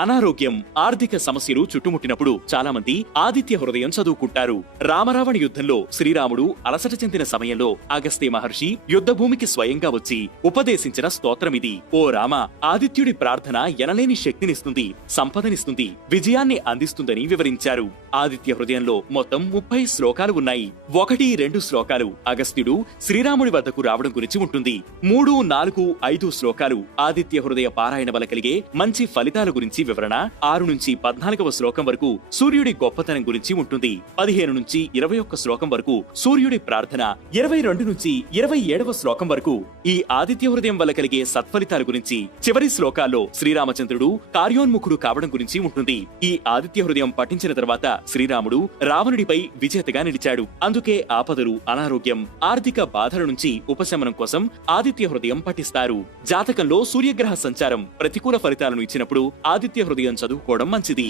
అనారోగ్యం, ఆర్థిక సమస్యలు చుట్టుముట్టినప్పుడు చాలా మంది ఆదిత్య హృదయం చదువుకుంటారు. రామరావణ యుద్ధంలో శ్రీరాముడు అలసట చెందిన సమయంలో అగస్త్య మహర్షి యుద్ధభూమికి స్వయంగా వచ్చి ఉపదేశించిన స్తోత్రమిది. ఓ రామ, ఆదిత్యుడి ప్రార్థన ఎనలేని శక్తినిస్తుంది, సంపదనిస్తుంది, విజయాన్ని అందిస్తుందని వివరించారు. ఆదిత్య హృదయంలో మొత్తం 30 శ్లోకాలు ఉన్నాయి. 1, 2 శ్లోకాలు అగస్త్యుడు శ్రీరాముడి వద్దకు రావడం గురించి ఉంటుంది. 3, 4, 5 శ్లోకాలు ఆదిత్య హృదయ పారాయణ వల్ల కలిగే మంచి ఫలితాల గురించి వివరణ. 6 నుంచి 14వ శ్లోకం వరకు సూర్యుడి గొప్పతనం గురించి ఉంటుంది. 15 నుంచి 21 శ్లోకం వరకు సూర్యుడి ప్రార్థన. 22 నుంచి 27వ శ్లోకం వరకు ఈ ఆదిత్య హృదయం వల్ల కలిగే సత్ఫలితాల గురించి. చివరి శ్లోకాల్లో శ్రీరామచంద్రుడు కార్యోన్ముఖుడు కావడం గురించి ఉంటుంది. ఈ ఆదిత్య హృదయం పఠించిన తర్వాత శ్రీరాముడు రావణుడిపై విజేతగా నిలిచాడు. అందుకే ఆపదలు, అనారోగ్యం, ఆర్థిక బాధల నుంచి ఉపశమనం కోసం ఆదిత్య హృదయం పఠిస్తారు. జాతకంలో సూర్యగ్రహ సంచారం ప్రతికూల ఫలితాలను ఇచ్చినప్పుడు ఆదిత్య హృదయం చదువుకోవడం మంచిది.